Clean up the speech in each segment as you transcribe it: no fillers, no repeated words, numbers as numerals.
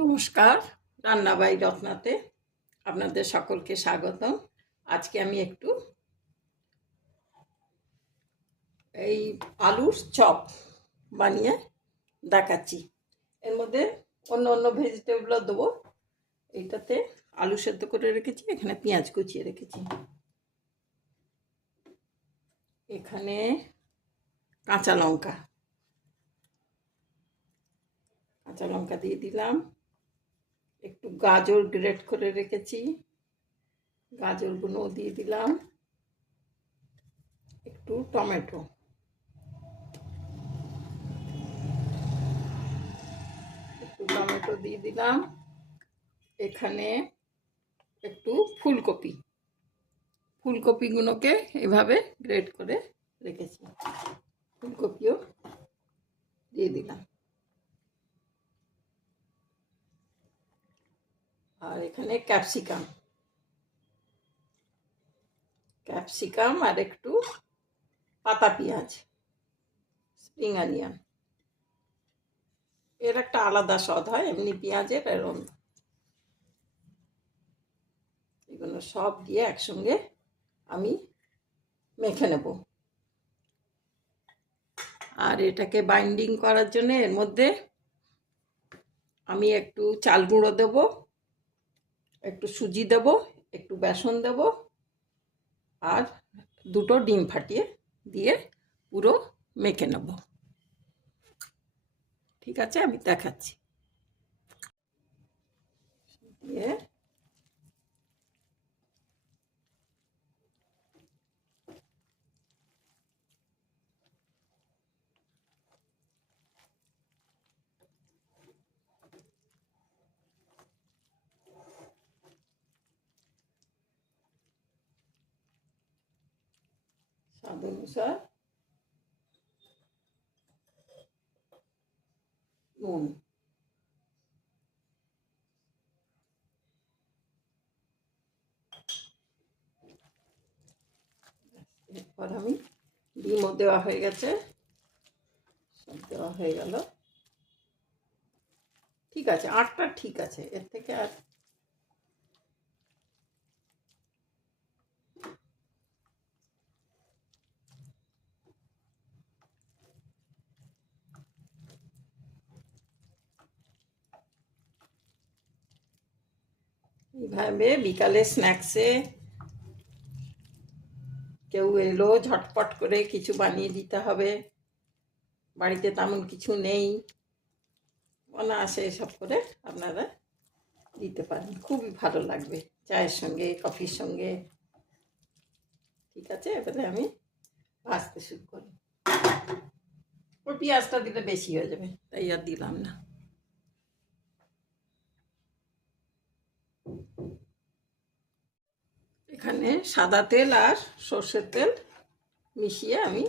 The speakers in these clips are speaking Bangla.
নমস্কার, রান্না বাই রত্নাতে আপনাদের সকলকে স্বাগতম। আজকে আমি একটু এই আলুর চপ বানিয়ে দেখাচ্ছি। এর মধ্যে অন্য অন্য ভেজিটেবলও দেবো। এইটাতে আলু সেদ্ধ করে রেখেছি, এখানে পেঁয়াজ কুচিয়ে রেখেছি, এখানে কাঁচা লঙ্কা দিয়ে দিলাম, একটু গাজর গ্রেট করে রেখেছি, গাজরগুলোও দিয়ে দিলাম, একটু টমেটো, দিয়ে দিলাম, এখানে একটু ফুলকপিগুলোকে এভাবে গ্রেট করে রেখেছি, ফুলকপিও দিয়ে দিলাম, আর এখানে ক্যাপসিকাম আর একটু পাতা পেঁয়াজ, স্প্রিং অনিয়ন, এর একটা আলাদা স্বাদ হয়, এমনি পেঁয়াজের এরকম। এগুলো সব দিয়ে একসঙ্গে আমি মেখে নেব। আর এটাকে বাইন্ডিং করার জন্য এর মধ্যে আমি একটু চাল গুঁড়ো দেবো, একটু সুজি দেবো, একটু বেসন দেবো, আর দুটো ডিম ফাটিয়ে দিয়ে পুরো মেখে নেব। ঠিক আছে, আমি দেখাচ্ছি। দিয়ে স্বাদ অনুসার নুন, এরপর আমি ডিমও দেওয়া হয়ে গেছে, সব দেওয়া হয়ে গেল। ঠিক আছে, আটটা ঠিক আছে, এর থেকে আর এইভাবে বিকালে স্ন্যাক্সে কেউ এলো, ঝটপট করে কিছু বানিয়ে দিতে হবে, বাড়িতে তেমন কিছু নেই, অনায়াসে এসব করে আপনারা দিতে পারেন, খুবই ভালো লাগবে চায়ের সঙ্গে, কফির সঙ্গে। ঠিক আছে, এবারে আমি ভাজতে শুরু করি। ওর পেঁয়াজটা দিলে বেশি হয়ে যাবে, তাই আর দিলাম না। এখানে সাদা তেল আর সর্ষের তেল মিশিয়ে আমি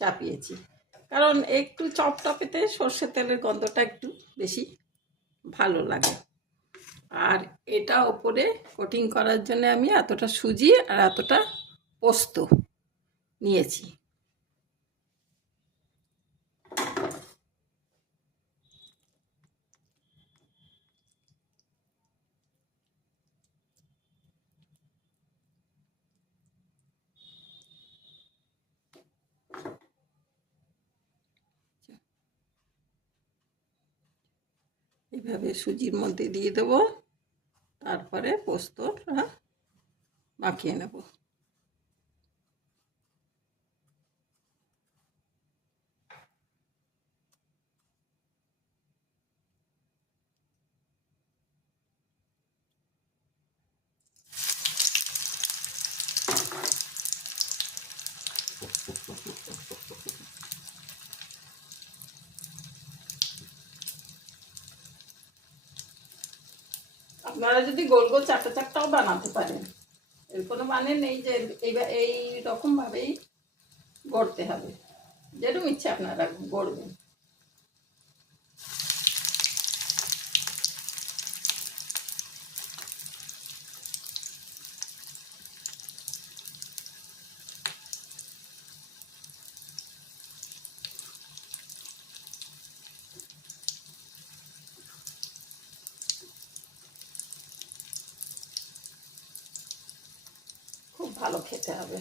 চাপিয়েছি, কারণ একটু চপটপেতে সর্ষের তেলের গন্ধটা একটু বেশি ভালো লাগে। আর এটা ওপরে কোটিং করার জন্য আমি এতটা সুজি আর এতটা পোস্ত নিয়েছি। এভাবে সুজির মধ্যে দিয়ে দেবো, তারপরে পোস্তটা মাখিয়ে নেব। আপনারা যদি গোল গোল চারটা চারটাও বানাতে পারেন, এর কোনো মানে নেই যে এই রকম ভাবেই গড়তে হবে, যেরকম ইচ্ছে আপনারা গড়বেন। ভালো খেতে হবে।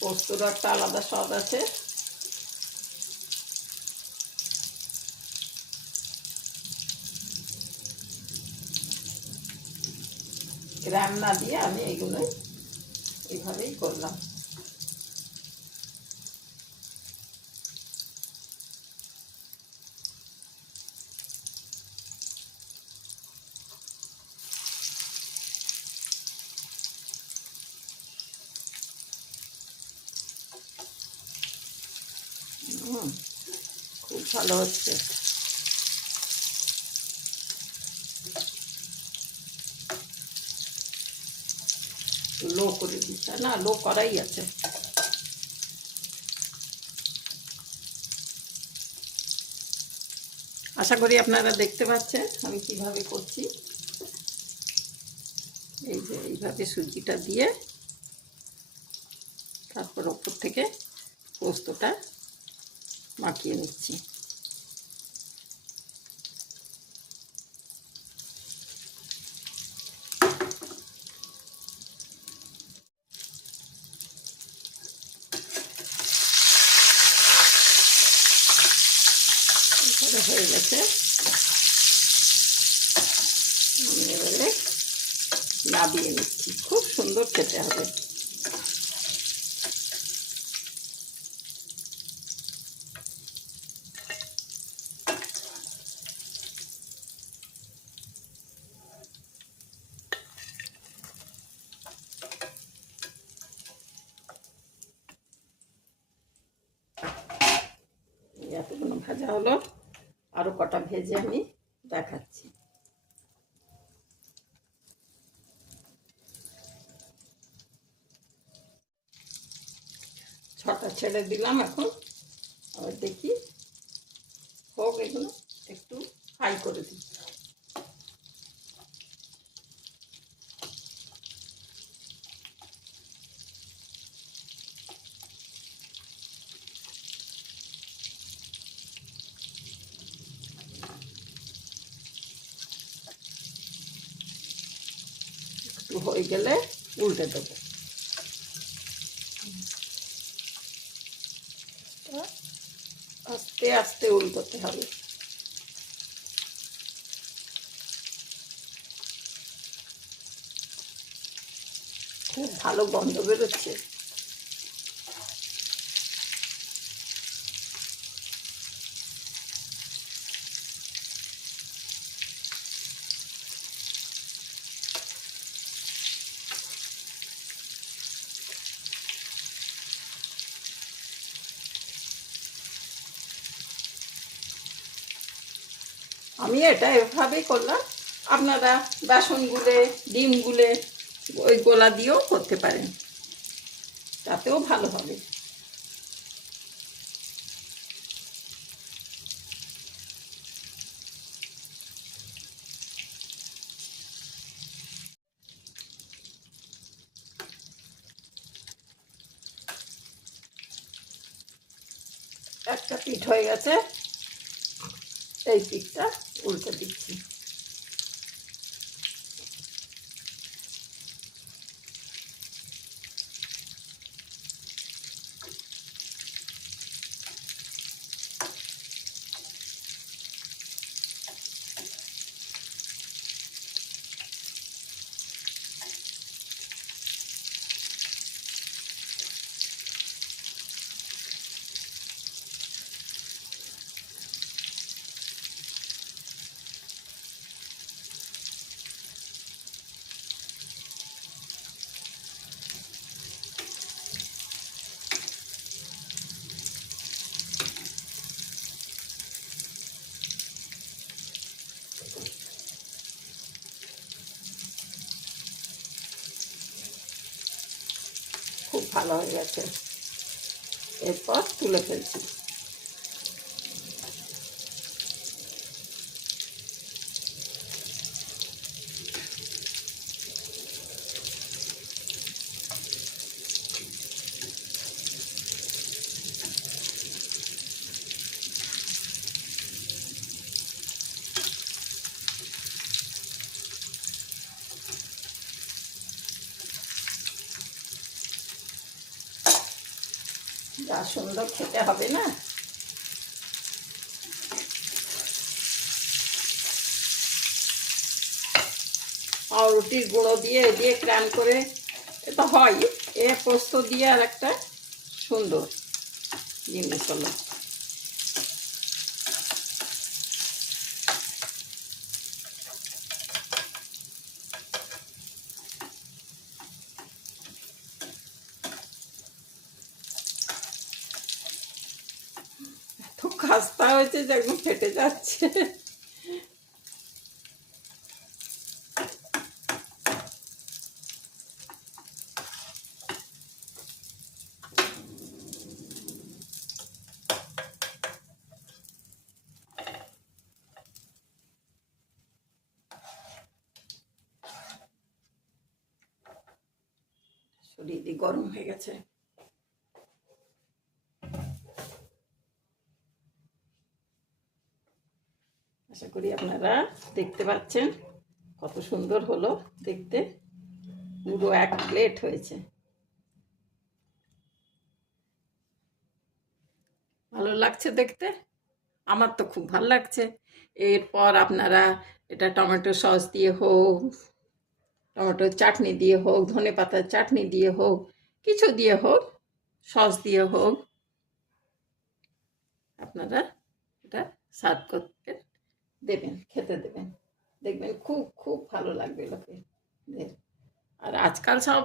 পোস্তর একটা আলাদা স্বাদ আছে। গ্রাম না দিয়ে আমি এইগুলোই এইভাবেই করলাম। খুব ভালো হচ্ছে। লো করে দিচ্ছে না, লো করাই আছে। আশা করি আপনারা দেখতে পাচ্ছেন আমি কিভাবে করছি। এই যে এইভাবে সুজিটা দিয়ে তারপর ওপর থেকে পোস্তটা মাখিয়ে নিচ্ছি। হয়ে গেছে, আমি এবারে নাবিয়ে নিচ্ছি। খুব সুন্দর খেতে হবে। এতগুলো ভাজা হলো, আরো কটা ভেজে আমি দেখাচ্ছি। ছটা ছেড়ে দিলাম, এখন আবার দেখি হোক, এগুলো একটু ফ্রাই করে দিই। একটু হয়ে গেলে উল্টে দেবো। আস্তে আস্তে উল্টোতে হবে। খুব ভালো গন্ধ বেরোচ্ছে। আমি এটা এভাবেই করলাম। আপনারা বেসন গুলে, ডিম গুলে, ওই গোলা দিয়েও করতে পারেন, তাতেও ভালো হবে। একটা পিঠ হয়ে গেছে, এই পিঠটা উল্টে দিচ্ছি। খুব ভালো হয়ে গেছে, এরপর তুলে ফেলছি। যা সুন্দর খেতে হবে না। পাউরুটির গুঁড়ো দিয়ে দিয়ে ক্রাম করে এটা হয়, এ পোস্ত দিয়ে আর একটা সুন্দর জিনিস হলো। তো খাস্তা হয়েছে যে একদম ফেটে যাচ্ছে। শরীর গরম হয়ে গেছে। আশা করি আপনারা দেখতে পাচ্ছেন কত সুন্দর হলো দেখতে, পুরো এক প্লেট হয়েছে। ভালো লাগছে দেখতে, আমার তো খুব ভালো লাগছে। এরপর আপনারা এটা টমেটো সস দিয়ে হোক, টমেটোর চাটনি দিয়ে হোক, ধনেপাতার চাটনি দিয়ে হোক, কিছু দিয়ে হোক, সস দিয়ে হোক, আপনারা এটা সার্ভ করতে দেবেন, খেতে দেবেন, দেখবেন খুব খুব ভালো লাগবে লোকের। আর আজকাল সব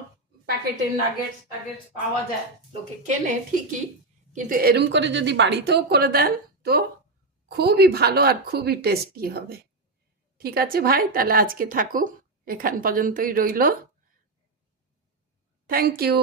প্যাকেটের নাগেটস টাগেটস পাওয়া যায়, লোকে কেনে ঠিকই, কিন্তু এরম করে যদি বাড়িতেও করে দেন তো খুবই ভালো আর খুবই টেস্টি হবে। ঠিক আছে ভাই, তাহলে আজকে থাকুক, এখান পর্যন্তই রইল। Thank you.